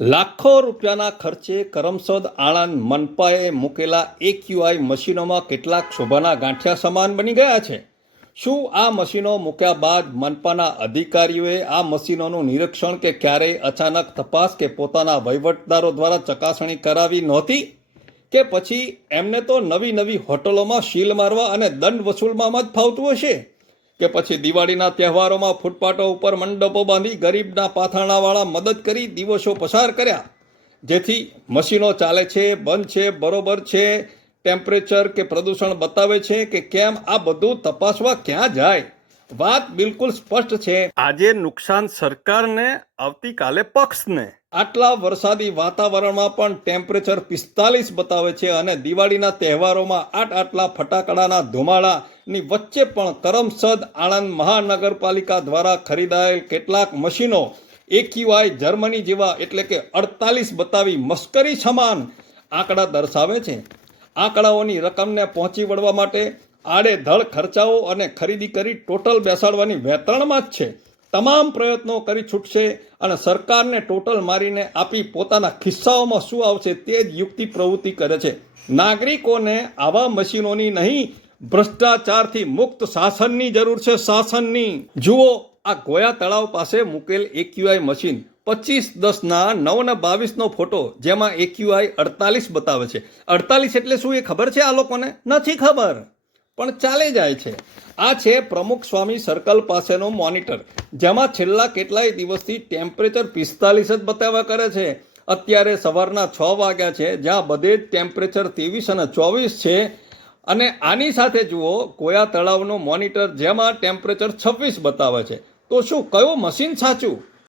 લાખો રૂપિયાના ખર્ચે કરમસદ આણંદ મનપાએ મૂકેલા એક્યુઆઈ મશીનોમાં કેટલાક શોભાના ગાંઠિયા સમાન બની ગયા છે. શું આ મશીનો મૂક્યા બાદ મનપાના અધિકારીઓએ આ મશીનોનું નિરીક્ષણ કે ક્યારેય અચાનક તપાસ કે પોતાના વહીવટદારો દ્વારા ચકાસણી કરાવી નહોતી? કે પછી એમને તો નવી હોટલોમાં સીલ મારવા અને દંડ વસૂલવામાં જ ફાવતું હશે? કે પછી દિવાળીના તહેવારોમાં ફૂટપાથો ઉપર મંડપો બાંધી ગરીબના પાથરણાવાળા મદદ કરી દિવસો પસાર કર્યા, જેથી મશીનો ચાલે છે, બંધ છે, બરોબર છે, ટેમ્પરેચર કે પ્રદૂષણ બતાવે છે કે કેમ, આ બધું તપાસવા ક્યાં જાય? વાત બિલકુલ સ્પષ્ટ છે. આજે નુકસાન સરકારને, આવતીકાલે પક્ષને. આટલા વરસાદી વાતાવરણમાં પણ ટેમ્પરેચર 45 બતાવે છે અને દિવાળીના તહેવારોમાં આટલા ફટાકડાના ધુમાડાની વચ્ચે પણ કરમસદ આણંદ મહાનગરપાલિકા દ્વારા ખરીદાયેલ કેટલાક મશીનો એક્યુઆઈ જર્મની જેવા એટલે કે 48 બતાવી મશ્કરી સમાન આંકડા દર્શાવે છે. આંકડાઓની રકમને પહોંચી વળવા માટે આડેધડ ખર્ચાઓ અને ખરીદી કરી ટોટલ બેસાડવાની વેતરણમાં જ છે. તમામ પ્રયત્નો કરી છૂટશે અને સરકારને ટોટલ મારીને આપી પોતાના ખિસ્સાઓમાં શું આવશે તે જ યુક્તિ પ્રવૃત્તિ કરે છે. નાગરિકોને આવા મશીનોની નહીં, ભ્રષ્ટાચારથી મુક્ત શાસનની જરૂર છે, શાસનની. જુઓ આ ગોયા તળાવ પાસે મૂકેલ એક્યુઆઈ મશીન 25/10/9/22નો ફોટો, જેમાં એક્યુઆઈ 48 બતાવે છે. 48 એટલે શું એ ખબર છે આ લોકોને? નથી ખબર, પણ ચાલે જાય છે. આ છે પ્રમુખ સ્વામી સર્કલ પાસેનો મોનિટર, જેમાં છેલ્લા કેટલાય દિવસથી ટેમ્પરેચર 45 જ બતાવ્યા કરે છે. અત્યારે સવારના 6 વાગ્યા છે, જ્યાં બધે જ ટેમ્પરેચર 23 અને 24 છે. અને આની સાથે જુઓ ગોયા તળાવનું મોનિટર, જેમાં ટેમ્પરેચર 26 બતાવે છે. તો શું કયું મશીન સાચું?